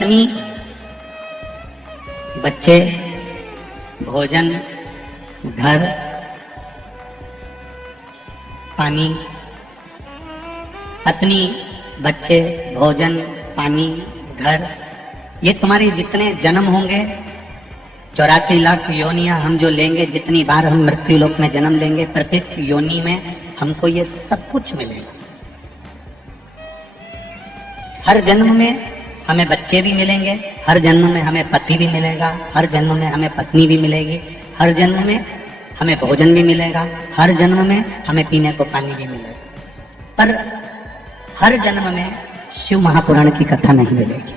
पत्नी, बच्चे, भोजन, घर, पानी। पत्नी, बच्चे, भोजन, पानी, घर, ये तुम्हारे जितने जन्म होंगे, 84 लाख योनियां हम जो लेंगे, जितनी बार हम मृत्यु लोक में जन्म लेंगे, प्रत्येक योनि में हमको ये सब कुछ मिलेगा। हर जन्म में हमें बच्चे भी मिलेंगे, हर जन्म में हमें पति भी मिलेगा, हर जन्म में हमें पत्नी भी मिलेगी, हर जन्म में हमें भोजन भी मिलेगा, हर जन्म में हमें पीने को पानी भी मिलेगा। पर हर जन्म में शिव महापुराण की कथा नहीं मिलेगी।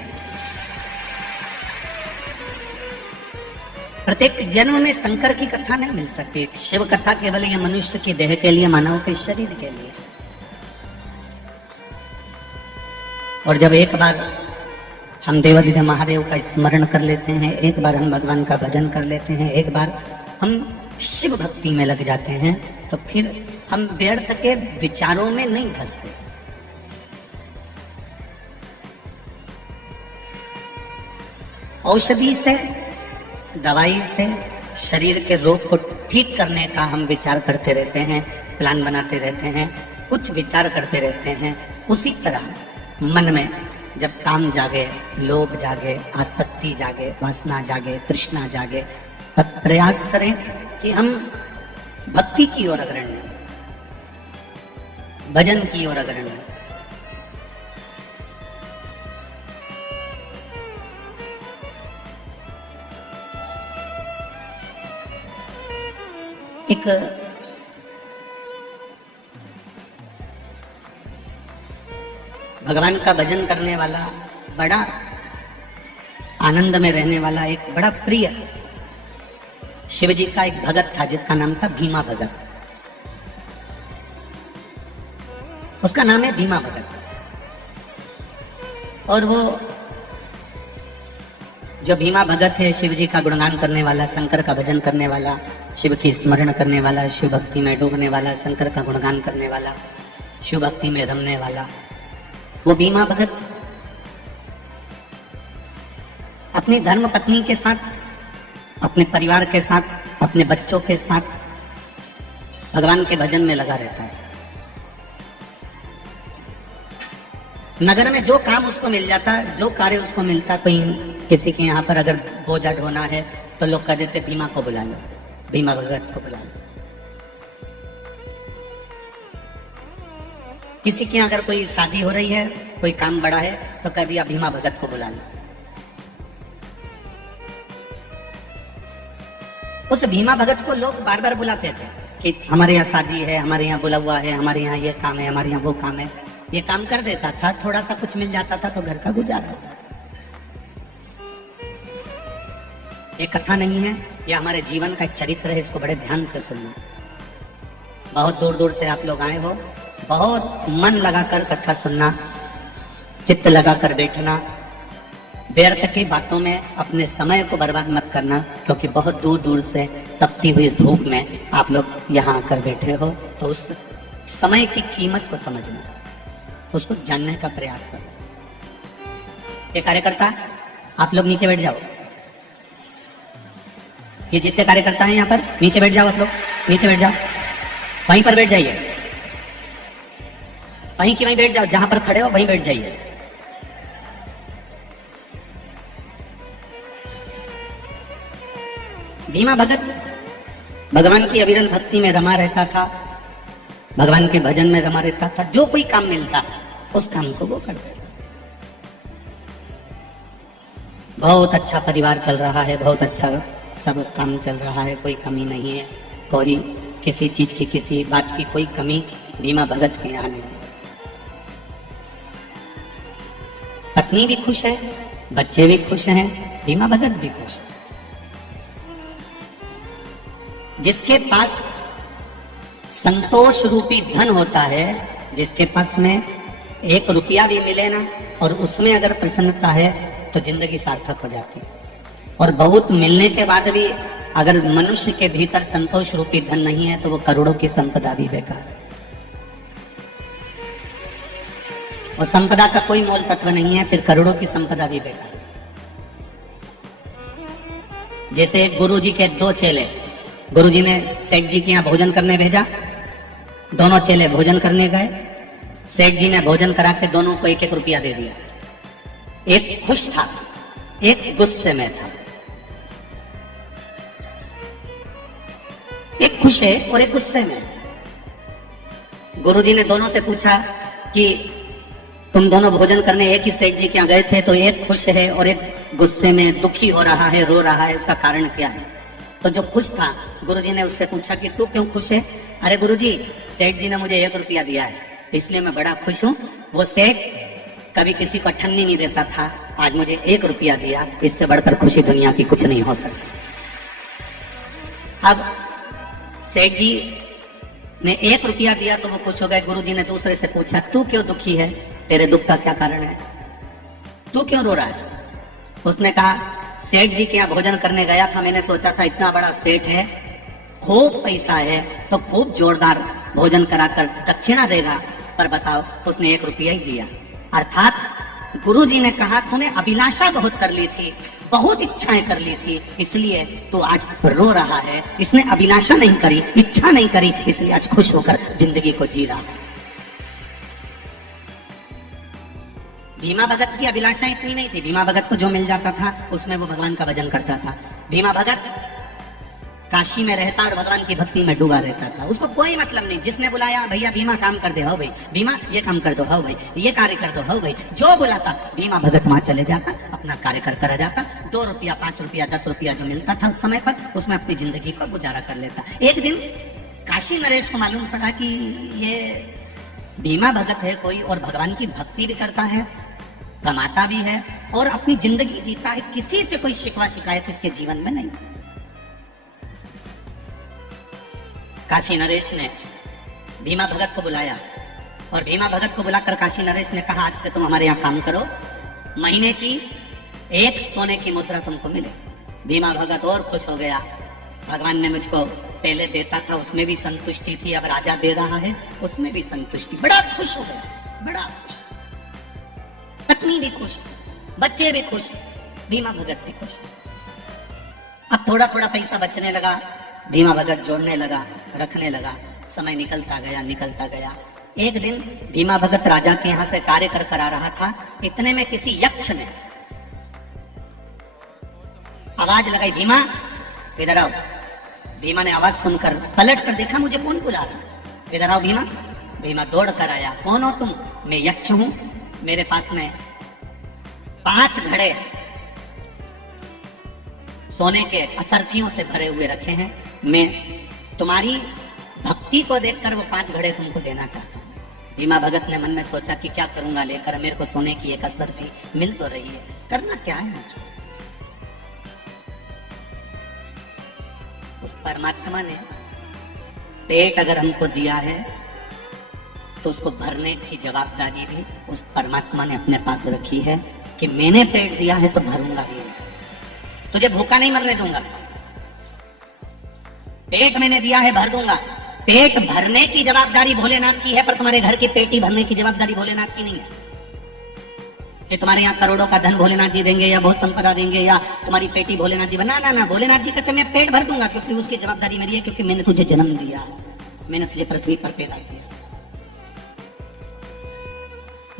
प्रत्येक जन्म में शंकर की कथा नहीं मिल सकती। शिव कथा केवल ये मनुष्य की देह के लिए, मानव के शरीर के लिए। और जब एक बार हम देवाधिदेव महादेव का स्मरण कर लेते हैं, एक बार हम भगवान का भजन कर लेते हैं, एक बार हम शिव भक्ति में लग जाते हैं, तो फिर हम व्यर्थ के विचारों में नहीं फंसते। औषधि से, दवाई से शरीर के रोग को ठीक करने का हम विचार करते रहते हैं, प्लान बनाते रहते हैं, कुछ विचार करते रहते हैं। उसी तरह मन में जब काम जागे, लोभ जागे, आसक्ति जागे, वासना जागे, तृष्णा जागे, तब प्रयास करें कि हम भक्ति की ओर अग्रणी, भजन की ओर अग्रणी। एक भगवान का भजन करने वाला, बड़ा आनंद में रहने वाला, एक बड़ा प्रिय शिव जी का एक भगत था जिसका नाम था भीमा भगत। उसका नाम है भीमा भगत। और वो जो भीमा भगत है, शिव जी का गुणगान करने वाला, शंकर का भजन करने वाला, शिव की स्मरण करने वाला, शिव भक्ति में डूबने वाला, शंकर का गुणगान करने वाला, शिव भक्ति में रमने वाला, वो भीमा भगत अपनी धर्म पत्नी के साथ, अपने परिवार के साथ, अपने बच्चों के साथ भगवान के भजन में लगा रहता था। नगर में जो काम उसको मिल जाता, जो कार्य उसको मिलता, कोई किसी के यहाँ पर अगर बोझा ढोना है तो लोग कह देते भीमा को बुला लो, भीमा भगत को बुला लो। किसी के अगर कोई शादी हो रही है, कोई काम बड़ा है, तो कह दिया भीमा भगत को बुला लो। उस भीमा भगत को लोग बार बार बुलाते थे कि हमारे यहाँ शादी है, हमारे यहाँ बुला हुआ है, हमारे यहाँ ये काम है, हमारे यहाँ वो काम है। ये काम कर देता था, थोड़ा सा कुछ मिल जाता था तो घर का गुजारा होता था। ये कथा नहीं है, ये हमारे जीवन का एक चरित्र है। इसको बड़े ध्यान से सुनना। बहुत दूर दूर से आप लोग आए हो, बहुत मन लगाकर कथा सुनना, चित्त लगाकर बैठना, व्यर्थ की बातों में अपने समय को बर्बाद मत करना, क्योंकि बहुत दूर दूर से तपती हुई धूप में आप लोग यहाँ आकर बैठे हो, तो उस समय की कीमत को समझना, उसको जानने का प्रयास करो। ये कार्यकर्ता, आप लोग नीचे बैठ जाओ। ये जितने कार्यकर्ता हैं यहाँ पर, नीचे बैठ जाओ। आप लोग नीचे बैठ जाओ, वहीं पर बैठ जाइए, वहीं की वहीं बैठ जाओ, जहां पर खड़े हो वहीं बैठ जाइए। भीमा भगत भगवान की अविरल भक्ति में रमा रहता था, भगवान के भजन में रमा रहता था। जो कोई काम मिलता उस काम को वो कर देता। बहुत अच्छा परिवार चल रहा है, बहुत अच्छा सब काम चल रहा है, कोई कमी नहीं है, कोई किसी चीज की, किसी बात की कोई कमी भीमा भगत के यहाँ नहीं। पत्नी भी खुश है, बच्चे भी खुश हैं, भीमा भगत भी खुश है। जिसके पास संतोष रूपी धन होता है, जिसके पास में 1 रुपया भी मिले ना और उसमें अगर प्रसन्नता है तो जिंदगी सार्थक हो जाती है। और बहुत मिलने के बाद भी अगर मनुष्य के भीतर संतोष रूपी धन नहीं है तो वो करोड़ों की संपदा भी बेकार है। और संपदा का कोई मोल तत्व नहीं है, फिर करोड़ों की संपदा भी बेकार है। जैसे गुरुजी के दो चेले, गुरुजी ने सेठ जी के यहाँ भोजन करने भेजा, दोनों चेले भोजन करने गए, सेठ जी ने भोजन करा के दोनों को 1-1 रुपया दे दिया। एक खुश था, एक गुस्से में था। एक खुश है और एक गुस्से में। गुरुजी ने दोनों से पूछा कि तुम दोनों भोजन करने एक ही सेठ जी के यहाँ गए थे, तो एक खुश है और एक गुस्से में, दुखी हो रहा है, रो रहा है, इसका कारण क्या है? तो जो खुश था, गुरुजी ने उससे पूछा कि तू क्यों खुश है? अरे गुरुजी, सेठ जी ने मुझे 1 रुपया दिया है, इसलिए मैं बड़ा खुश हूँ। वो सेठ कभी किसी को ठन्नी नहीं देता था, आज मुझे 1 रुपया दिया, इससे बढ़कर खुशी दुनिया की कुछ नहीं हो सकती। अब सेठ जी ने 1 रुपया दिया तो वो खुश हो गए। गुरुजी ने दूसरे से पूछा, तू क्यों दुखी है? तेरे दुख का क्या कारण है? तू क्यों रो रहा है? उसने कहा, सेठ जी के यहाँ भोजन करने गया था, मैंने सोचा था इतना बड़ा सेठ है, खूब पैसा है, तो खूब जोरदार भोजन कराकर दक्षिणा देगा, पर बताओ उसने 1 रुपया ही दिया। अर्थात गुरुजी ने कहा, तूने अभिलाषा बहुत कर ली थी, बहुत इच्छाएं कर ली थी, इसलिए तू आज रो रहा है। इसने अभिलाषा नहीं करी, इच्छा नहीं करी, इसलिए आज खुश होकर जिंदगी को जी रहा है। भीमा भगत की अभिलाषा इतनी नहीं थी। भीमा भगत को जो मिल जाता था उसमें वो भगवान का भजन करता था। भीमा भगत काशी में रहता और भगवान की भक्ति में डूबा रहता था। उसको कोई मतलब नहीं, जिसने बुलाया, भैया भीमा काम कर दे, हो भाई, भीमा ये काम कर दो, हो भाई, ये कार्य कर दो, हो भाई, जो बुलाता भीमा भगत वहां चले जाता, अपना कार्य कर करा जाता। 2 रुपया, 5 रुपया, 10 रुपया जो मिलता था उस समय पर, उसमें अपनी जिंदगी को गुजारा कर लेता। एक दिन काशी नरेश को मालूम पड़ा कि ये भीमा भगत है कोई, और भगवान की भक्ति भी करता है, कमाता भी है और अपनी जिंदगी जीता है, किसी से कोई शिकवा शिकायत इसके जीवन में नहीं। काशी नरेश ने भीमा भगत को बुलाया और भीमा भगत को बुलाकर काशी नरेश ने कहा, आज से तुम हमारे यहाँ काम करो, महीने की 1 सोने की मुद्रा तुमको मिले। भीमा भगत और खुश हो गया, भगवान ने मुझको पहले देता था उसमें भी संतुष्टि थी, अब राजा दे रहा है उसमें भी संतुष्टि। बड़ा खुश हो गया, बड़ा खुश। पत्नी भी खुश, बच्चे भी खुश, भीमा भगत भी खुश। अब थोड़ा थोड़ा पैसा बचने लगा, भीमा भगत जोड़ने लगा, रखने लगा, समय निकलता गया, निकलता गया। एक दिन भीमा भगत राजा के यहाँ से कार्य कर आ रहा था, इतने में किसी यक्ष ने आवाज लगाई, भीमा इधर आओ। भीमा ने आवाज सुनकर पलट कर देखा, मुझे कौन बुला रहा, इधर आओ भीमा। भीमा दौड़ कर आया, कौन हो तुम? मैं यक्ष हूं, मेरे पास में 5 घड़े सोने के असरफियों से भरे हुए रखे हैं, मैं तुम्हारी भक्ति को देखकर वो 5 घड़े तुमको देना चाहता हूं। भीमा भगत ने मन में सोचा कि क्या करूंगा लेकर, मेरे को सोने की एक असरफी मिल तो रही है, करना क्या है मुझको। उस परमात्मा ने पेट अगर हमको दिया है तो उसको भरने की जवाबदारी भी उस परमात्मा ने अपने पास रखी है कि मैंने पेट दिया है तो भरूंगा भी, तुझे भूखा नहीं मरने दूंगा। पेट मैंने दिया है, भर दूंगा। पेट भरने की जवाबदारी भोलेनाथ की है, पर तुम्हारे घर की पेटी भरने की जवाबदारी भोलेनाथ की नहीं है। कि तुम्हारे यहाँ करोड़ों का धन भोलेनाथ जी देंगे या बहुत संपदा देंगे या तुम्हारी पेटी भोलेनाथ जी बना, ना भोलेनाथ जी कहते मैं पेट भर दूंगा, क्योंकि उसकी जवाबदारी मेरी है, क्योंकि मैंने तुझे जन्म दिया, मैंने तुझे पृथ्वी पर पैदा किया,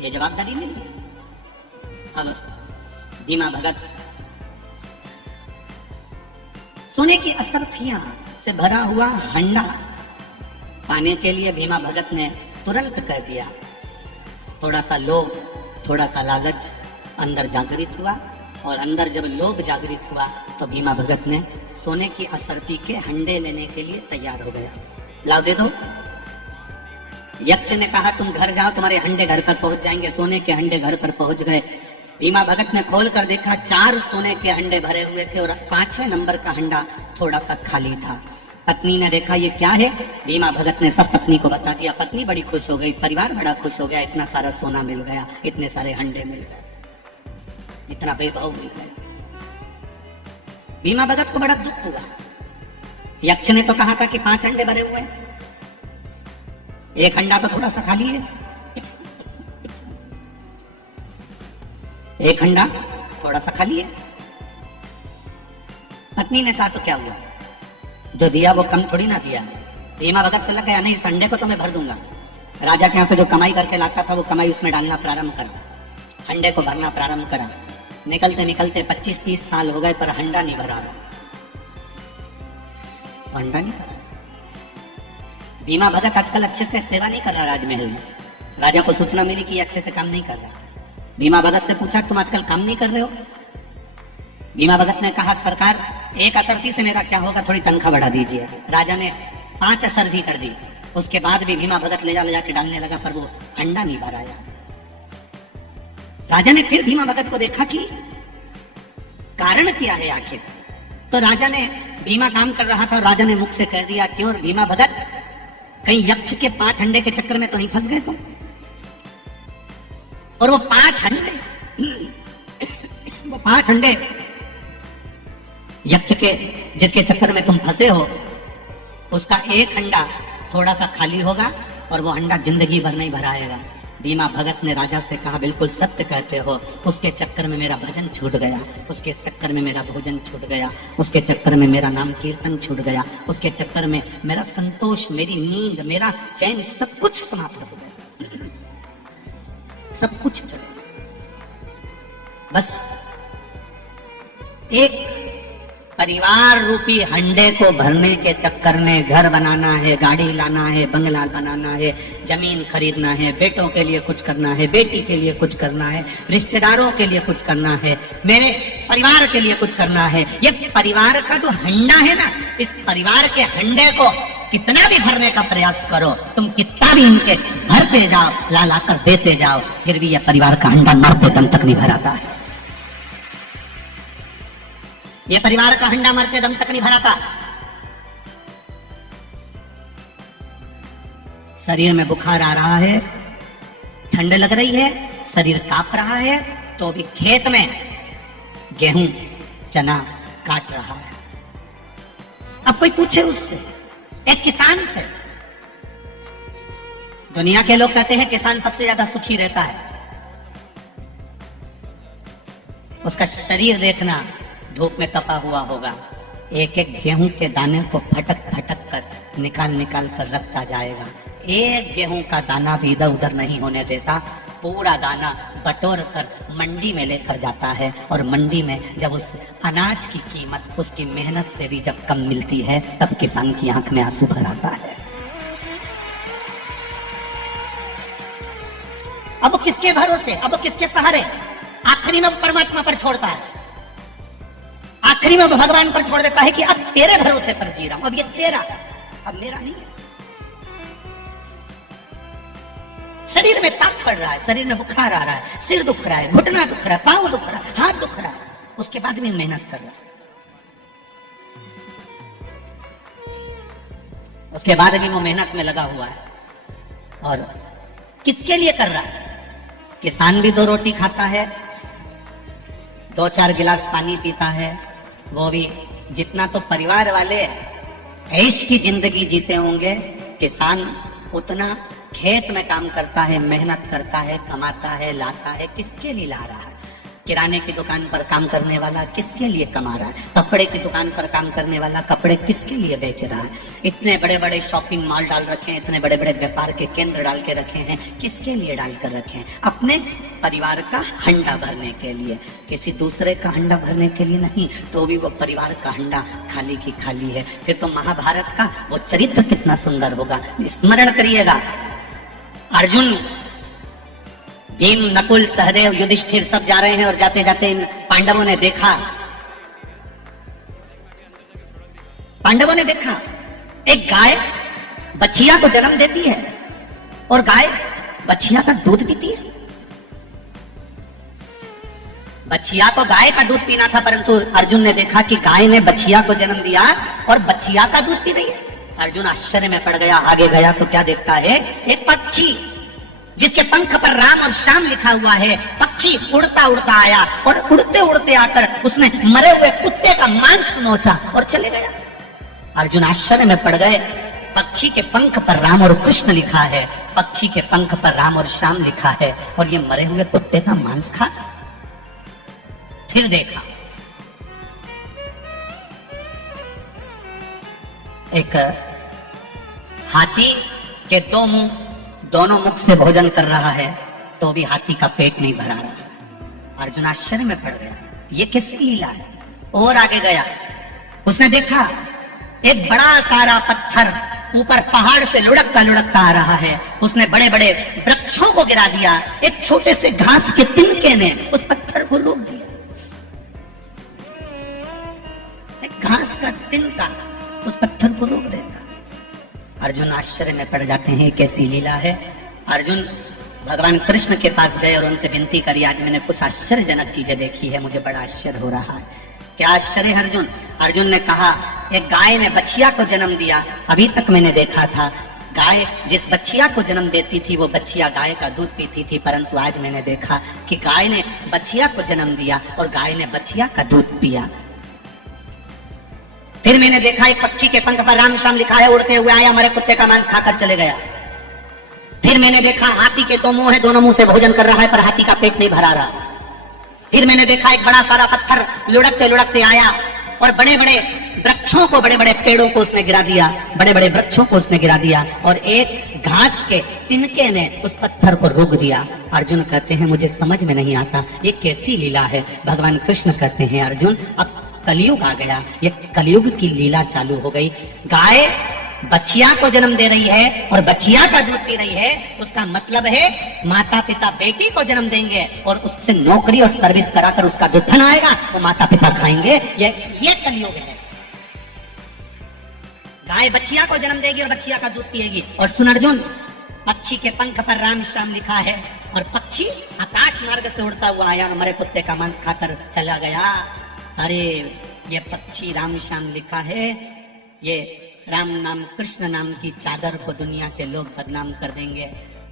ये जवाबदारी मेरी है। अब भीमा भगत सोने की असरफियां से भरा हुआ हंडा पाने के लिए भीमा भगत ने तुरंत कह दिया। थोड़ा सा लोभ, थोड़ा सा लालच अंदर जागृत हुआ, और अंदर जब लोभ जागृत हुआ तो भीमा भगत ने सोने की असरफी के हंडे लेने के लिए तैयार हो गया। लाओ दे दो। यक्ष ने कहा तुम घर जाओ, तुम्हारे हंडे घर पर पहुंच जाएंगे। सोने के हंडे घर पर पहुंच गए। भीमा भगत ने खोल कर देखा, 4 सोने के हंडे भरे हुए थे और 5वें नंबर का हंडा थोड़ा सा खाली था। पत्नी ने देखा ये क्या है, भीमा भगत ने सब पत्नी को बता दिया। पत्नी बड़ी खुश हो गई, परिवार बड़ा खुश हो गया, इतना सारा सोना मिल गया, इतने सारे हंडे मिल गए, इतना वैभव मिल गया। भीमा भगत को बड़ा दुख हुआ। यक्ष ने तो कहा था कि 5 हंडे भरे हुए, एक हंडा तो थोड़ा सा खाली है, एक हंडा थोड़ा सा खाली है। पत्नी ने कहा तो क्या हुआ, जो दिया वो कम थोड़ी ना दिया। भीमा भगत को लग गया नहीं, संडे को तो मैं भर दूंगा। राजा के यहाँ से जो कमाई करके लाता था वो कमाई उसमें डालना प्रारंभ करा, हंडे को भरना प्रारंभ करा। निकलते निकलते 25-30 साल हो गए पर हंडा नहीं भरा रहा, हंडा नहीं भरा। भीमा भगत आजकल अच्छे से सेवा नहीं कर रहा राजमहल में। राजा को सूचना मिली कि अच्छे से काम नहीं कर रहा। भीमा भगत से पूछा तुम आजकल काम नहीं कर रहे हो? भीमा भगत ने कहा सरकार एक असरफी से मेरा क्या होगा, थोड़ी तनख्वाह बढ़ा दीजिए। राजा ने 5 असरफी कर दी। उसके बाद भी भीमा भगत ले जा के डालने लगा पर वो अंडा नहीं भराया। राजा ने फिर भीमा भगत को देखा कि कारण क्या है आखिर। तो राजा ने, भीमा काम कर रहा था और राजा ने मुख से कह दिया क्यों भीमा भगत, कहीं यक्ष के 5 अंडे के चक्कर में तो नहीं फंस गए तुम? और वो 5 अंडे यक्ष के जिसके चक्कर में तुम फंसे हो, उसका एक अंडा थोड़ा सा खाली होगा और वो अंडा जिंदगी भर नहीं भराएगा। भीमा भगत ने राजा से कहा बिल्कुल सत्य कहते हो, उसके चक्कर में मेरा भजन छूट गया, उसके चक्कर में मेरा भोजन छूट गया, उसके चक्कर में मेरा नाम कीर्तन छूट गया, उसके चक्कर में मेरा संतोष, मेरी नींद, मेरा चैन, सब कुछ समाप्त हो गया, सब कुछ चला। बस एक परिवार रूपी हंडे को भरने के चक्कर में घर बनाना है, गाड़ी लाना है, बंगला बनाना है, जमीन खरीदना है, बेटों के लिए कुछ करना है, बेटी के लिए कुछ करना है, रिश्तेदारों के लिए कुछ करना है, मेरे परिवार के लिए कुछ करना है। ये परिवार का जो हंडा है ना, इस परिवार के हंडे को कितना भी भरने का प्रयास करो, तुम कितना भी इनके भरते जाओ, ला ला कर देते जाओ, फिर भी यह परिवार का हंडा मरते दम तक नहीं भराता है। ये परिवार का हंडा मरते दम तक नहीं भराता। शरीर में बुखार आ रहा है, ठंड लग रही है, शरीर कांप रहा है, तो भी खेत में गेहूं चना काट रहा है। अब कोई पूछे उससे, एक किसान से। दुनिया के लोग कहते हैं किसान सबसे ज्यादा सुखी रहता है। उसका शरीर देखना धूप में तपा हुआ होगा, एक एक गेहूं के दाने को फटक फटक कर निकाल कर रखता जाएगा। एक गेहूं का दाना भी इधर उधर नहीं होने देता, पूरा दाना बटोर कर मंडी में लेकर जाता है। और मंडी में जब उस अनाज की कीमत उसकी मेहनत से भी जब कम मिलती है, तब किसान की आंख में आंसू भर आता है। अब वो किसके भरोसे, अब वो किसके सहारे? आखिरी में परमात्मा पर छोड़ता है, आखिरी में भगवान पर छोड़ देता है कि अब तेरे भरोसे पर जी रहा हूं, अब ये तेरा, अब मेरा नहीं है। शरीर में ताप पड़ रहा है, शरीर में बुखार आ रहा है, सिर दुख रहा है, घुटना दुख रहा है, पांव दुख रहा है, हाथ दुख रहा है, उसके बाद भी मेहनत कर रहा है, उसके बाद भी वो मेहनत में लगा हुआ है। और किसके लिए कर रहा है? किसान भी 2 रोटी खाता है, 2-4 गिलास पानी पीता है, वो भी जितना तो परिवार वाले ऐश की जिंदगी जीते होंगे, किसान उतना खेत में काम करता है, मेहनत करता है, कमाता है, लाता है। किसके लिए ला रहा है? किराने की दुकान पर काम करने वाला किसके लिए कमा रहा है? कपड़े की दुकान पर काम करने वाला कपड़े किसके लिए बेच रहा है? इतने बड़े बड़े शॉपिंग मॉल डाल रखे हैं, इतने बड़े बड़े व्यापार के केंद्र डाल के रखे हैं, किसके लिए डाल कर रखे हैं? अपने परिवार का हंडा भरने के लिए, किसी दूसरे का हंडा भरने के लिए नहीं। तो भी वो परिवार का हंडा खाली की खाली है। फिर तो महाभारत का वो चरित्र कितना सुंदर होगा, स्मरण करिएगा। अर्जुन, भीम, नकुल, सहदेव, युधिष्ठिर सब जा रहे हैं और जाते जाते इन पांडवों ने देखा एक गाय बछिया को जन्म देती है और गाय बछिया का दूध पीती है। बछिया को गाय का दूध पीना था, परंतु अर्जुन ने देखा कि गाय ने बछिया को जन्म दिया और बछिया का दूध पी रही है। अर्जुन आश्चर्य में पड़ गया। आगे गया तो क्या देखता है? एक पक्षी जिसके पंख पर राम और श्याम लिखा हुआ है। पक्षी उड़ता उड़ता आया और उड़ते उड़ते आकर उसने मरे हुए कुत्ते का मांस नोचा और चले गया। अर्जुन आश्चर्य में पड़ गए। पक्षी के पंख पर राम और कृष्ण लिखा है, पक्षी के पंख पर राम और श्याम लिखा है, और ये मरे हुए कुत्ते का मांस खा। फिर देखा एक हाथी के दो मुंह, दोनों मुख से भोजन कर रहा है तो भी हाथी का पेट नहीं भरा रहा। अर्जुन आश्चर्य में पड़ गया, ये किसकी लीला है? और आगे गया, उसने देखा एक बड़ा सारा पत्थर ऊपर पहाड़ से लुढ़कता लुढ़कता आ रहा है। उसने बड़े बड़े वृक्षों को गिरा दिया, एक छोटे से घास के तिनके ने उस पत्थर को रोक दिया। एक घास का तिनका उस पत्थर को रोक देता। अर्जुन आश्चर्य में पड़ जाते हैं, कैसी लीला है। अर्जुन भगवान कृष्ण के पास गए और उनसे विनती करी, आज मैंने कुछ आश्चर्यजनक चीजें देखी है, मुझे बड़ा आश्चर्य हो रहा है। क्या आश्चर्य है अर्जुन? अर्जुन ने कहा, एक गाय ने बछिया को जन्म दिया। अभी तक मैंने देखा था गाय जिस बच्चिया को जन्म देती थी वो बच्चिया गाय का दूध पीती थी, परंतु आज मैंने देखा कि गाय ने बच्चिया को जन्म दिया और गाय ने बच्चिया का दूध पिया। फिर मैंने देखा एक पक्षी के पंख पर राम श्याम लिखा है, उड़ते हुए आया, मरे कुत्ते का मांस खाकर चले गया। फिर मैंने देखा हाथी के दो मुंह है, दोनों मुंह से भोजन कर रहा है पर हाथी का पेट नहीं भरा रहा। फिर मैंने देखा एक बड़ा सारा पत्थर लुढ़कते लुढ़कते आया और बड़े बड़े वृक्षों को, बड़े बड़े पेड़ों को उसने गिरा दिया, बड़े बड़े वृक्षों को उसने गिरा दिया और एक घास के तिनके ने उस पत्थर को रोक दिया। अर्जुन कहते हैं, मुझे समझ में नहीं आता ये कैसी लीला है। भगवान कृष्ण कहते हैं, अर्जुन अब कलयुग आ गया, ये कलयुग की लीला चालू हो गई। गाय बच्चिया को जन्म दे रही है और बच्चिया का दूध पी रही है, उसका मतलब है माता पिता बेटी को जन्म देंगे और उससे नौकरी और सर्विस कराकर उसका जो धन आएगा वो माता पिता खाएंगे। ये कलयुग है। गाय बच्चिया को जन्म देगी और बच्चिया का दूध पिएगी। और सुन अर्जुन, पक्षी के पंख पर राम श्याम लिखा है और पक्षी आकाश मार्ग से उड़ता हुआ आया, मरे कुत्ते का मांस खाकर चला गया। अरे ये पक्षी राम श्याम लिखा है, ये राम नाम कृष्ण नाम की चादर को दुनिया के लोग बदनाम कर देंगे।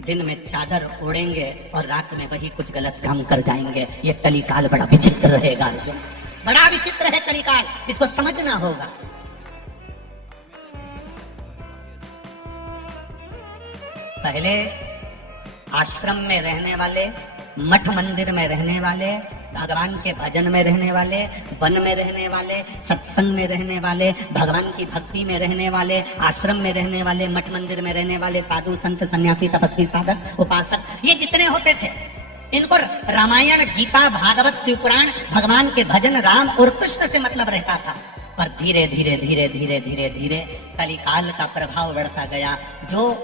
दिन में चादर ओढ़ेंगे और रात में वही कुछ गलत काम कर जाएंगे। ये कलिकाल बड़ा विचित्र रहेगा अर्जुन, बड़ा विचित्र है कलिकाल, इसको समझना होगा। पहले आश्रम में रहने वाले, मठ मंदिर में रहने वाले, भगवान के भजन में रहने वाले, वन में रहने वाले, सत्संग में रहने वाले, भगवान की भक्ति में रहने वाले, आश्रम में रहने वाले, मठ मंदिर में रहने वाले, साधु संत सन्यासी तपस्वी साधक उपासक, ये जितने होते थे, इनको रामायण गीता भागवत शिव पुराण भगवान के भजन राम और कृष्ण से मतलब रहता था। पर धीरे धीरे धीरे धीरे धीरे धीरे कलिकाल का प्रभाव बढ़ता गया। जो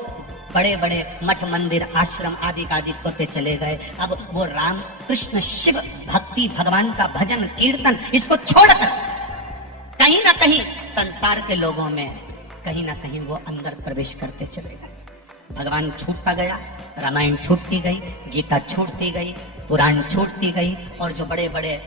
बड़े बड़े मठ मंदिर आश्रम आदि आदि होते चले गए, अब वो राम कृष्ण शिव भक्ति भगवान का भजन कीर्तन इसको छोड़कर कहीं ना कहीं संसार के लोगों में कहीं ना कहीं वो अंदर प्रवेश करते चले गए। भगवान छूटता गया, रामायण छूटती गई, गीता छूटती गई, पुराण छूटती गई और जो बड़े बड़े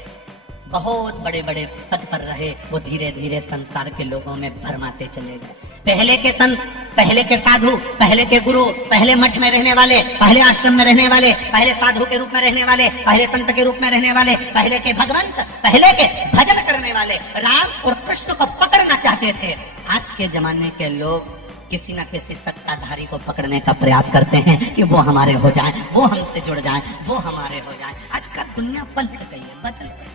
बहुत बड़े बड़े पद पर रहे वो धीरे धीरे संसार के लोगों में भरमाते चले गए। पहले के संत, पहले के साधु, पहले के गुरु, पहले मठ में रहने वाले, पहले आश्रम में रहने वाले, पहले साधु के रूप में रहने वाले, पहले संत के रूप में रहने वाले, पहले के भगवंत, पहले के भजन करने वाले राम और कृष्ण को पकड़ना चाहते थे। आज के जमाने के लोग किसी न किसी सत्ताधारी को पकड़ने का प्रयास करते हैं कि वो हमारे हो जाए, वो हमसे जुड़ जाए, वो हमारे हो जाए। आज का दुनिया पलट गई है, बदल गई।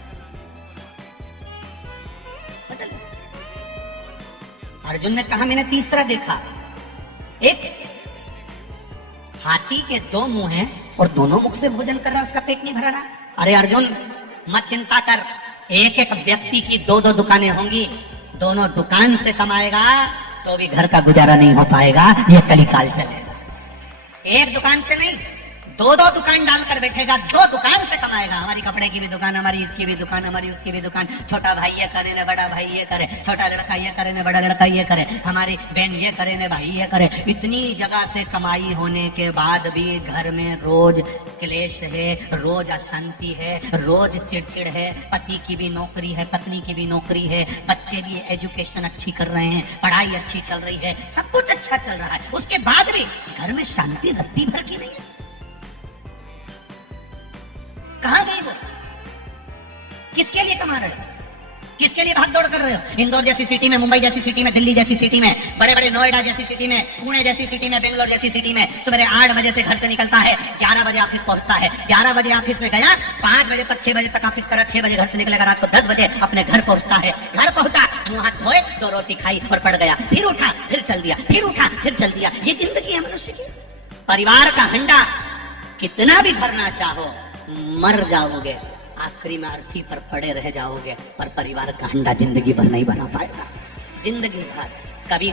अर्जुन ने कहा, मैंने तीसरा देखा, एक हाथी के दो मुंह हैं और दोनों मुख से भोजन कर रहा है, उसका पेट नहीं भरा रहा। अरे अर्जुन मत चिंता कर, एक एक व्यक्ति की दो दो दुकानें होंगी, दोनों दुकान से कमाएगा तो भी घर का गुजारा नहीं हो पाएगा। ये कलिकाल चलेगा। एक दुकान से नहीं, दो दो दुकान डालकर बैठेगा, दो दुकान से कमाएगा। हमारी कपड़े की भी दुकान, हमारी इसकी भी दुकान, हमारी उसकी भी दुकान। छोटा भाई ये करे ने बड़ा भाई ये करे, छोटा लड़का ये करे ने बड़ा लड़का ये करे, हमारी बहन ये करे ने भाई ये करे। इतनी जगह से कमाई होने के बाद भी घर में रोज क्लेश है, रोज अशांति है, रोज चिड़चिड़ है। पति की भी नौकरी है, पत्नी की भी नौकरी है, बच्चे भी एजुकेशन अच्छी कर रहे हैं, पढ़ाई अच्छी चल रही है, सब कुछ अच्छा चल रहा है, उसके बाद भी घर में शांति रत्ती भर की नहीं है। कहां गई वो? किसके लिए कमा रहे हो? किसके लिए भाग दौड़ कर रहे हो? इंदौर जैसी सिटी में, मुंबई जैसी सिटी में, दिल्ली जैसी सिटी में, बड़े बड़े नोएडा जैसी सिटी में, पुणे जैसी सिटी में, बेंगलोर जैसी सिटी में सवेरे 8 बजे से घर से निकलता है, 11 बजे ऑफिस पहुंचता है, 11 बजे ऑफिस में गया, 5 बजे तक 6 बजे तक ऑफिस करा, 6 बजे घर से निकलेगा, रात को 10 बजे अपने घर पहुंचता है। घर पहुंचा मुंह हाथ धोए, 2 रोटी खाई और पड़ गया, फिर उठा फिर चल दिया, फिर उठा फिर चल दिया। ये जिंदगी है मनुष्य की। परिवार का हंडा कितना भी भरना चाहो मर जाओगे, आखिरी में अर्थी पर पड़े रह जाओगे, पर परिवार का हंडा जिंदगी भर नहीं भरा पाएगा। जिंदगी भर कभी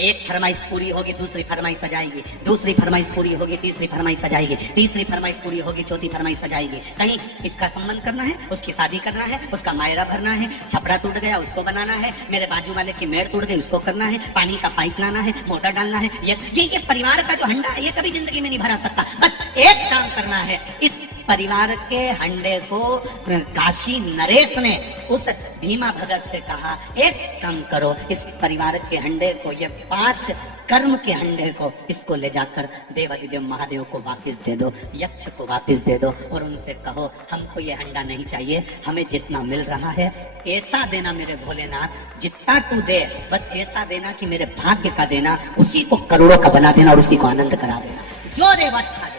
एक फरमाइश पूरी होगी, दूसरी फरमाइश सजाएगी, दूसरी फरमाइश पूरी होगी, तीसरी फरमाइश सजाएगी, तीसरी फरमाइश पूरी होगी, चौथी फरमाइश सजाएगी। कहीं इसका संबंध करना है, उसकी शादी करना है, उसका मायरा भरना है, छपड़ा टूट गया उसको बनाना है, मेरे बाजू वाले की मेड़ टूट गई उसको करना है, पानी का पाइप लाना है, मोटर डालना है। ये परिवार का जो हंडा है ये कभी जिंदगी में नहीं भरा सकता। बस एक काम करना है, इस परिवार के हंडे को काशी नरेश ने उस भीमा भगत से कहा, एक काम करो, इस परिवार के हंडे को, ये 5 कर्म के हंडे को, इसको ले जाकर देवादिदेव महादेव को वापस दे दो, यक्ष को वापस दे दो और उनसे कहो हमको ये हंडा नहीं चाहिए, हमें जितना मिल रहा है ऐसा देना मेरे भोलेनाथ, जितना तू दे बस ऐसा देना कि मेरे भाग्य का देना, उसी को करोड़ों का बना देना और उसी को आनंद करा देना। जो दे वो अच्छा दे।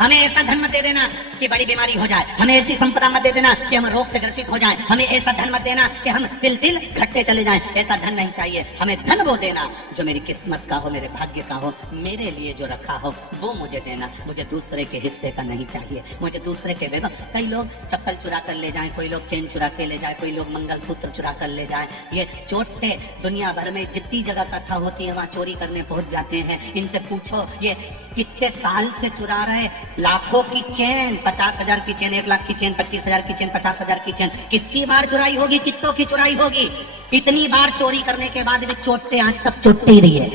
हमें ऐसा धन मत दे देना कि बड़ी बीमारी हो जाए, हमें ऐसी संपदा मत दे देना कि हम रोग से ग्रसित हो जाएं, हमें ऐसा धन मत देना कि हम तिल तिल घटते चले जाएं। ऐसा धन नहीं चाहिए। हमें धन वो देना जो मेरी किस्मत का हो, मेरे भाग्य का हो, मेरे लिए जो रखा हो वो मुझे देना। मुझे दूसरे के हिस्से का नहीं चाहिए, मुझे दूसरे के बेगम। कई लोग चप्पल चुरा कर ले जाएं, कोई लोग चेन चुरा के ले जाए, कोई लोग मंगलसूत्र चुरा कर ले जाए। ये चोटे दुनिया भर में जितनी जगह कथा होती है वहाँ चोरी करने पहुंच जाते हैं। इनसे पूछो ये कितने साल से चुरा रहे, लाखों की चेन, 50,000 की चेन, 1 लाख की चेन, 25,000 की चेन, 50,000 की चेन, कितनी बार चुराई होगी, कितनों की चुराई होगी। इतनी बार चोरी करने के बाद भी चोटे आज तक चोटते ही रही है।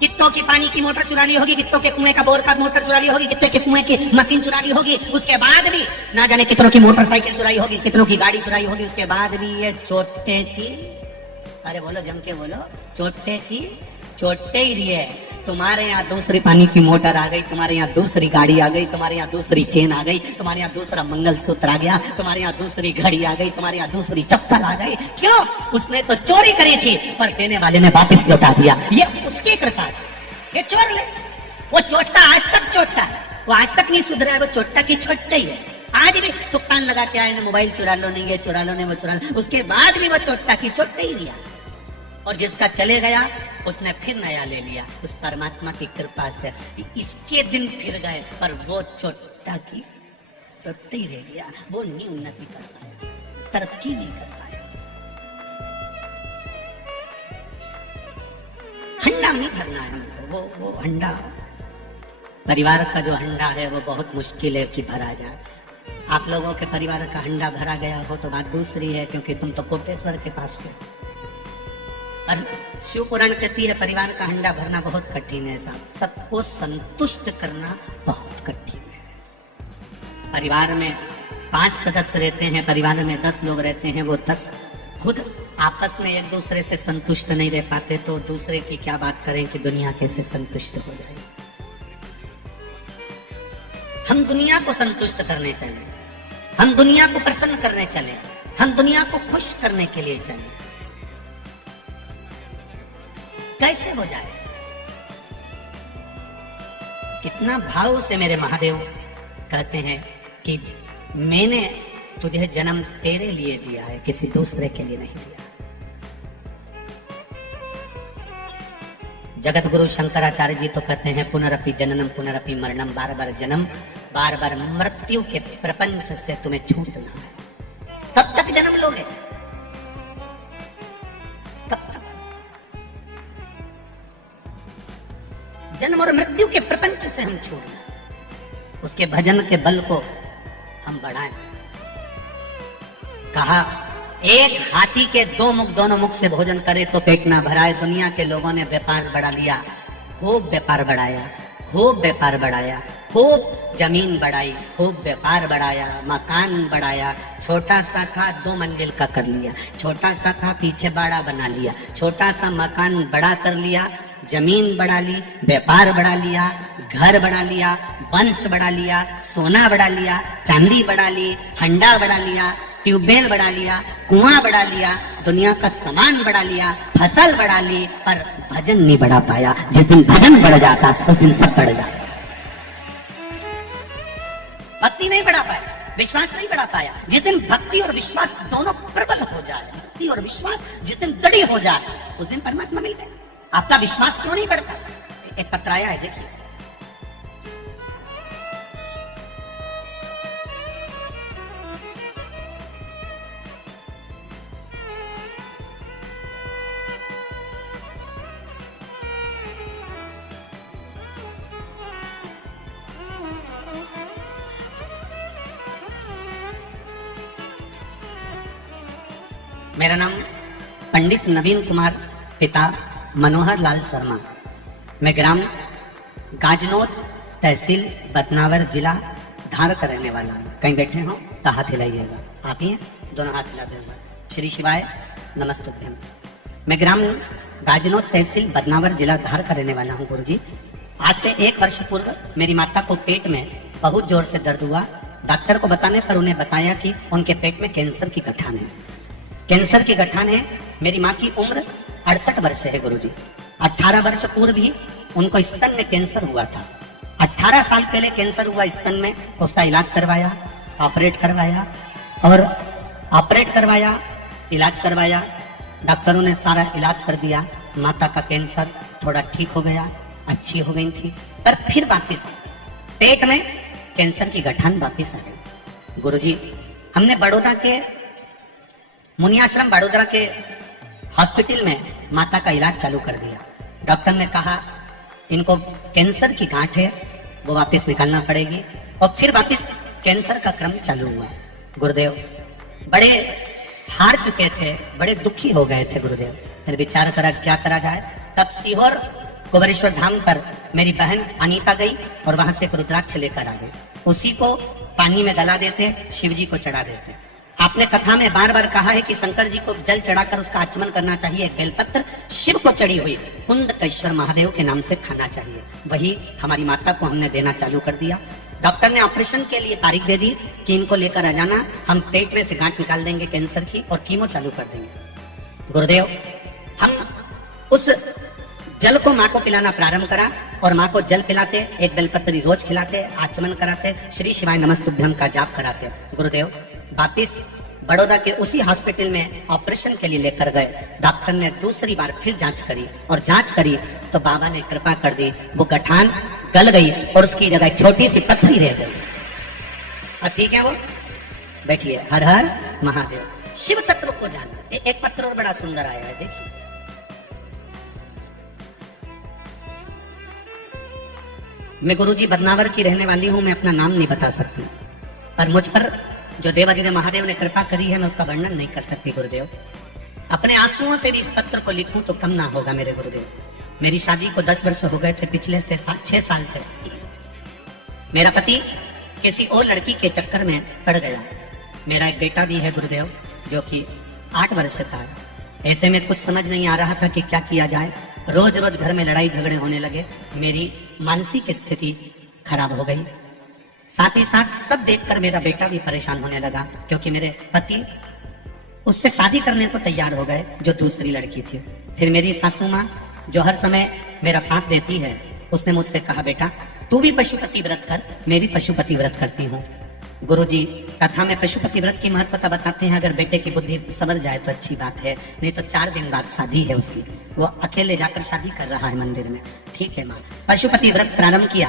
कितनों की पानी की मोटर चुरा ली होगी, कितनों के कुएं का बोर का मोटर चुरा ली होगी, कितने के कुएं की मशीन चुरा ली होगी, उसके बाद भी ना जाने कितनों की मोटरसाइकिल चुराई होगी, कितनों की गाड़ी चुराई होगी, उसके बाद भी ये चोटे की, अरे बोलो जम के बोलो, चोटे की चोटे ही रही है। तुम्हारे यहाँ दूसरी पानी की मोटर आ गई, तुम्हारे यहाँ दूसरी गाड़ी आ गई, तुम्हारे यहाँ दूसरी चेन आ गई, तुम्हारे यहाँ दूसरा मंगलसूत्र आ गया, तुम्हारे यहाँ दूसरी घड़ी आ गई, तुम्हारे यहाँ दूसरी चप्पल आ गई। क्यों? उसने तो चोरी करी थी पर देने वाले ने वापस लौटा दिया। ये उसकी कृपा है। ये चोर ले, वो चोटा आज तक चोटा है, वो आज तक नहीं सुधरा है, वो चोटा की छोटा ही है। आज भी दुकान लगा के आए ना, मोबाइल चुरा लो, नहीं ये चुरा लो, नहीं वो चुरा लो, उसके बाद भी वो चोटा की छोटा ही लिया। और जिसका चले गया उसने फिर नया ले लिया, उस परमात्मा की कृपा से इसके दिन फिर गए, पर वो छोटा की छोटा ही रह गया। वो नहीं उन्नति कर पाया, तरक्की नहीं कर पाया। हंडा नहीं भरना है हमको, वो हंडा, परिवार का जो हंडा है वो बहुत मुश्किल है कि भरा जाए। आप लोगों के परिवार का हंडा भरा गया हो तो बात दूसरी है, क्योंकि तुम तो कोटेश्वर के पास हो। और शिव पुराण कहती है परिवार का हंडा भरना बहुत कठिन है साहब, सबको संतुष्ट करना बहुत कठिन है। परिवार में 5 सदस्य रहते हैं, परिवार में 10 लोग रहते हैं, वो 10 खुद आपस में एक दूसरे से संतुष्ट नहीं रह पाते तो दूसरे की क्या बात करें कि दुनिया कैसे संतुष्ट हो जाए। हम दुनिया को संतुष्ट करने चले, हम दुनिया को प्रसन्न करने चले, हम दुनिया को खुश करने के लिए चले, कैसे हो जाए? कितना भाव से मेरे महादेव कहते हैं कि मैंने तुझे जन्म तेरे लिए दिया है, किसी दूसरे के लिए नहीं दिया। जगत गुरु शंकराचार्य जी तो कहते हैं पुनरपि जननम पुनरपि मरणम, बार बार जन्म बार बार मृत्यु के प्रपंच से तुम्हें छूटना है। कब तक जन्म लोगे? कब तक? जन्म और मृत्यु के प्रपंच से हम छूटना, उसके भजन के बल को हम बढ़ाएं। कहा एक हाथी के 2 मुख, दोनों मुख से भोजन करे तो पेट ना भराए। दुनिया के लोगों ने व्यापार बढ़ा लिया, खूब व्यापार बढ़ाया, खूब व्यापार बढ़ाया, खूब जमीन बढ़ाई, खूब व्यापार बढ़ाया, मकान बढ़ाया। छोटा सा था 2 मंजिल का कर लिया, छोटा सा था पीछे बाड़ा बना लिया, छोटा सा मकान बड़ा कर लिया, जमीन बढ़ा ली, व्यापार बढ़ा लिया, घर बढ़ा लिया, वंश बढ़ा लिया, सोना बढ़ा लिया, चांदी बढ़ा ली, हंडा बढ़ा लिया, ट्यूबवेल बढ़ा लिया, कुआं बढ़ा लिया, दुनिया का सामान बढ़ा लिया, फसल बढ़ा ली, पर भजन नहीं बढ़ा पाया। जिस दिन भजन बढ़ जाता उस दिन सब बढ़ जाता। भक्ति नहीं बढ़ा पाया। विश्वास नहीं बढ़ा पाया। जिस दिन भक्ति और विश्वास दोनों प्रबल हो जाए, भक्ति और विश्वास जिस दिन दृढ़ हो जाए, उस दिन परमात्मा मिल गए। आपका विश्वास क्यों नहीं बढ़ता? एक पत्र आया है, देखिए। मेरा नाम पंडित नवीन कुमार, पिता मनोहर लाल शर्मा। मैं ग्राम गाजनोद, तहसील बदनावर, जिला धार का रहने वाला हूँ। कहीं बैठे हो तो हाथ हिलाइएगा। आप ही हैं, दोनों हाथ हिला देगा। श्री शिवाय नमस्तुभ्यम। मैं ग्राम गाजनोद, तहसील बदनावर, जिला धार का रहने वाला हूँ। गुरुजी, आज से 1 वर्ष पूर्व मेरी माता को पेट में बहुत जोर से दर्द हुआ। डॉक्टर को बताने पर उन्हें बताया कि उनके पेट में कैंसर की गठान है। कैंसर की गठान है। मेरी माँ की उम्र 68 वर्ष है गुरुजी। 18 वर्ष पूर्व ही उनको स्तन में कैंसर हुआ था। 18 साल पहले कैंसर हुआ स्तन में, उसका इलाज करवाया, ऑपरेट करवाया और ऑपरेट करवाया, इलाज करवाया। डॉक्टरों ने सारा इलाज कर दिया। माता का कैंसर थोड़ा ठीक हो गया, अच्छी हो गई थी, पर फिर वापिस पेट में कैंसर की गठान वापिस आ गई। गुरुजी, हमने बड़ौदा के मुनियाश्रम बड़ोदरा के हॉस्पिटल में माता का इलाज चालू कर दिया। डॉक्टर ने कहा इनको कैंसर की गांठ है, वो वापस निकालना पड़ेगी। और फिर वापस कैंसर का क्रम चालू हुआ। गुरुदेव बड़े हार चुके थे, बड़े दुखी हो गए थे गुरुदेव। फिर विचार करा क्या करा जाए। तब सीहोर कुबेरेश्वर धाम पर मेरी बहन अनीता गई और वहां से एक रुद्राक्ष लेकर आ गई। उसी को पानी में गला देते, शिव जी को चढ़ा देते। आपने कथा में बार बार कहा है कि शंकर जी को जल चढ़ाकर उसका आचमन करना चाहिए। बेलपत्र शिव को चढ़ी हुई कुंडकेश्वर महादेव के नाम से खाना चाहिए। वही हमारी माता को हमने देना चालू कर दिया। डॉक्टर ने ऑपरेशन के लिए तारीख दे दी कि इनको लेकर आ जाना, हम पेट में से गांठ निकाल देंगे कैंसर की और कीमो चालू कर देंगे। गुरुदेव, हम उस जल को माँ को पिलाना प्रारंभ करा और माँ को जल पिलाते, एक बेलपत्री रोज खिलाते, आचमन कराते, श्री शिवाय नमस्तुभ्यम का जाप कराते। गुरुदेव वापिस बड़ौदा के उसी हॉस्पिटल में ऑपरेशन के लिए लेकर गए। डॉक्टर ने दूसरी बार फिर जांच करी और जांच करी तो बाबा ने कृपा कर दी, वो गठान गल गई और उसकी जगह छोटी सी पत्थरी रह गई। अब ठीक है, वो बैठिए। हर हर महादेव। शिव तत्व को जाना। एक पत्र और बड़ा सुंदर आया है, देखिए। मैं गुरुजी बदनावर की रहने वाली हूं। मैं अपना नाम नहीं बता सकती, पर मुझ पर जो देवादिदेव महादेव ने कृपा करी है, मैं उसका वर्णन नहीं कर सकती गुरुदेव। अपने आंसुओं से भी इस पत्र को लिखूं तो कम ना होगा मेरे गुरुदेव। मेरी शादी को 10 वर्ष हो गए थे, पिछले से 6 साल से मेरा पति किसी और लड़की के चक्कर में पड़ गया। मेरा एक बेटा भी है गुरुदेव, जो कि 8 वर्ष का है। ऐसे में कुछ समझ नहीं आ रहा था कि क्या किया जाए। रोज रोज घर में लड़ाई झगड़े होने लगे। मेरी मानसिक स्थिति खराब हो गई। साथ ही साथ सब देखकर मेरा बेटा भी परेशान होने लगा, क्योंकि मेरे पति उससे शादी करने को तैयार हो गए, जो दूसरी लड़की थी। फिर मेरी सासू माँ, जो हर समय मेरा साथ देती है, उसने मुझसे कहा, बेटा तू भी पशुपति व्रत कर, मैं भी पशुपति व्रत करती हूँ। गुरुजी कथा में पशुपति व्रत की महत्वता बताते हैं। अगर बेटे की बुद्धि संवर जाए तो अच्छी बात है, नहीं तो 4 दिन बाद शादी है उसकी। वो अकेले जाकर शादी कर रहा है मंदिर में। ठीक है माँ। पशुपति व्रत प्रारंभ किया।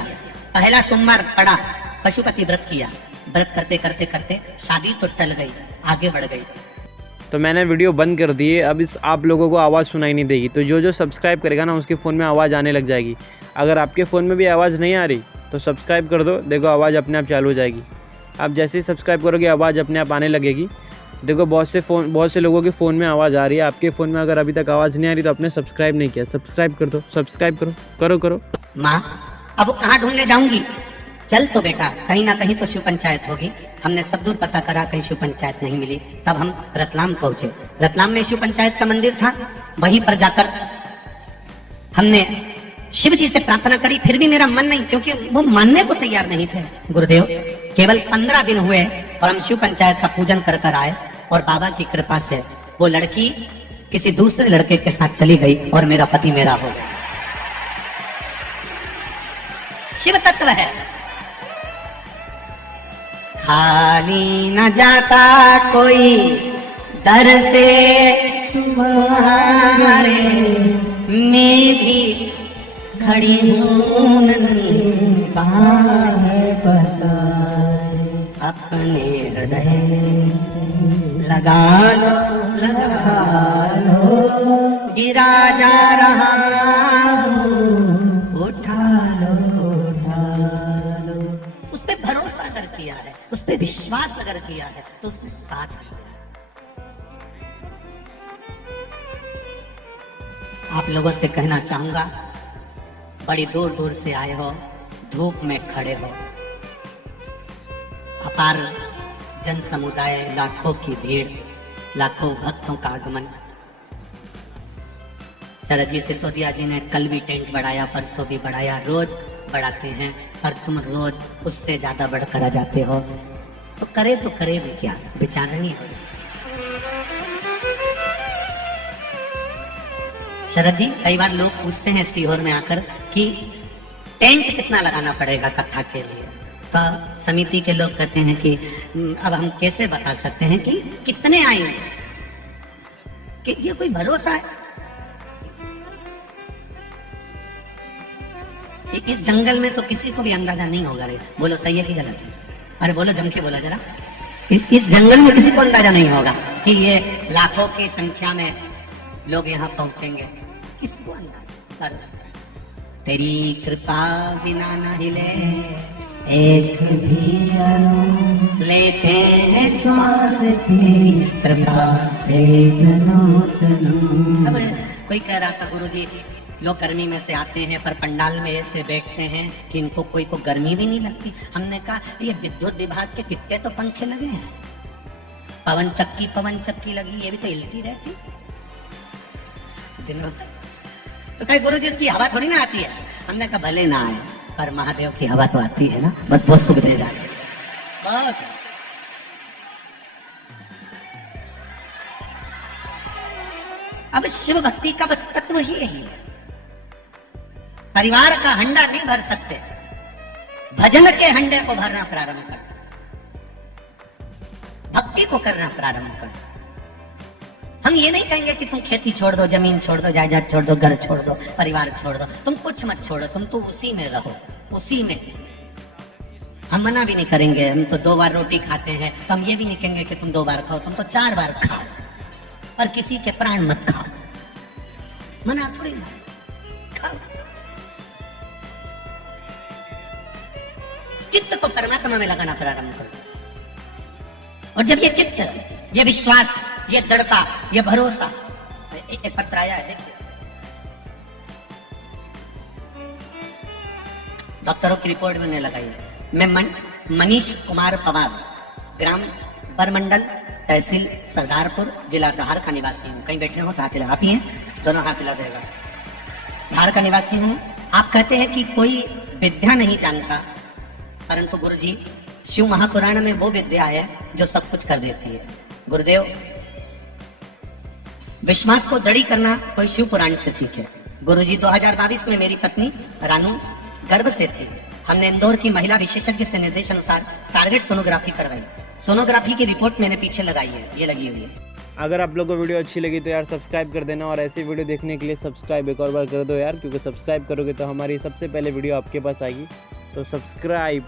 पहला सोमवार पड़ा, पशुपति व्रत किया। व्रत करते करते करते शादी तो टल गई, आगे बढ़ गई। तो मैंने वीडियो बंद कर दी है। अब इस आप लोगों को आवाज़ सुनाई नहीं देगी। तो जो सब्सक्राइब करेगा ना, उसके फ़ोन में आवाज़ आने लग जाएगी। अगर आपके फ़ोन में भी आवाज़ नहीं आ रही तो सब्सक्राइब कर दो, देखो आवाज़ अपने आप चालू हो जाएगी। आप जैसे ही सब्सक्राइब करोगे आवाज़ अपने आप आने लगेगी। देखो बहुत से लोगों के फ़ोन में आवाज़ आ रही है। आपके फ़ोन में अगर अभी तक आवाज़ नहीं आ रही तो आपने सब्सक्राइब नहीं किया, सब्सक्राइब कर दो। सब्सक्राइब करो। माँ अब कहाँ ढूंढने जाऊंगी? चल तो बेटा, कहीं ना कहीं तो शिव पंचायत होगी। हमने सब दूर पता करा, कहीं शिव पंचायत नहीं मिली। तब हम रतलाम पहुंचे। रतलाम में शिव पंचायत का मंदिर था। वहीं पर जाकर हमने शिव जी से प्रार्थना करी। फिर भी मेरा मन नहीं, क्योंकि वो मानने को तैयार नहीं थे। गुरुदेव केवल 15 दिन हुए और हम शिव पंचायत का पूजन कर कर आए, और बाबा की कृपा से वो लड़की किसी दूसरे लड़के के साथ चली गई और मेरा पति मेरा हो गया। शिव तत्व है। खाली न जाता कोई दर से तुम्हारे, मैं भी खड़ी हूँ नंदी अपने हृदय लगा लो गिरा जा रहा हूँ, उठा लो। उस पे भरोसा अगर किया है, उस पे विश्वास अगर किया है तो उसने साथ दिया। आप लोगों से कहना चाहूंगा, बड़ी दूर दूर से आए हो, धूप में खड़े हो, अपार जन समुदाय, लाखों की भीड़, लाखों भक्तों का आगमन। शरद जी सिसोदिया जी ने कल भी टेंट बढ़ाया, परसों भी बढ़ाया, रोज बढ़ाते हैं, और तुम रोज उससे ज्यादा बढ़कर आ जाते हो, तो करे भी क्या, विचार नहीं हो। शरद जी, कई बार लोग पूछते हैं सीहोर में आकर कि टेंट कितना लगाना पड़ेगा कथा के लिए, तो समिति के लोग कहते हैं कि अब हम कैसे बता सकते हैं कि कितने आएंगे, कि ये कोई भरोसा है? इस जंगल में तो किसी को भी अंदाजा नहीं होगा। रे बोलो, सही है कि गलत है? अरे बोलो, जम के बोलो जरा। इस जंगल में किसी को अंदाजा नहीं होगा कि ये लाखों की संख्या में लोग यहाँ पहुंचेंगे, किसको अंदाजा? पर तेरी कृपा बिना न हिले एक भी अणु, लेते हैं श्वास तेरी कृपा से तनो तनो। अब कोई कह रहा था, गुरुजी लोग गर्मी में से आते हैं पर पंडाल में ऐसे बैठते हैं कि इनको कोई को गर्मी भी नहीं लगती। हमने कहा ये विद्युत विभाग के कितने तो पंखे लगे हैं, पवन चक्की लगी, ये भी तो हिलती रहती दिनों तक। तो कहे गुरुजी इसकी हवा थोड़ी ना आती है। हमने कहा भले ना आए पर महादेव की हवा तो आती है ना, बस बहुत सुख दे जाती है, बहुत। अब शिव भक्ति का बस तत्व ही यही है। परिवार का हंडा नहीं भर सकते, भजन के हंडे को भरना प्रारंभ कर, भक्ति को करना प्रारंभ कर। हम ये नहीं कहेंगे कि तुम खेती छोड़ दो, जमीन छोड़ दो, जायदाद छोड़ दो, घर छोड़ दो, परिवार छोड़ दो, तुम कुछ मत छोड़ो, तुम तो उसी में रहो, उसी में। हम मना भी नहीं करेंगे, हम तो 2 बार रोटी खाते हैं, तो हम ये भी नहीं कहेंगे कि तुम 2 बार खाओ, तुम तो 4 बार खाओ, पर किसी के प्राण मत खाओ, मना थोड़ी ना, खाओ। चित्त को परमात्मा में लगाना प्रारंभ करो, और जब ये चित्त, ये विश्वास, ये दृढ़ता, ये भरोसा, एक पत्र आया है देखिए, डॉक्टरों की रिपोर्ट मैंने लगाई है। मैं मनीष कुमार पवार, ग्राम बरमंडल, तहसील सरदारपुर, जिला धार का निवासी हूँ। कहीं बैठे हो तो हाथ हिला, आप ही हैं, दोनों हाथ हिला देगा। धार का निवासी हूँ। आप कहते हैं कि कोई विद्या नहीं जानता, परंतु गुरुजी शिव महापुराण में वो विद्या है जो सब कुछ कर देती है। गुरुदेव, विश्वास को दृढ़ करना कोई शिव पुराण से सीखे। गुरुजी 2022 में मेरी पत्नी रानू गर्भ से थी। हमने इंदौर की महिला विशेषज्ञ से निर्देश अनुसार टारगेट सोनोग्राफी करवाई। सोनोग्राफी की रिपोर्ट मैंने पीछे लगाई है, ये लगी हुई है। अगर आप लोगों को वीडियो अच्छी लगी तो यार सब्सक्राइब कर देना, और ऐसी वीडियो देखने के लिए सब्सक्राइब एक और बार कर दो यार, क्योंकि सब्सक्राइब करोगे तो हमारी सबसे पहले वीडियो आपके पास आएगी। तो सब्सक्राइब।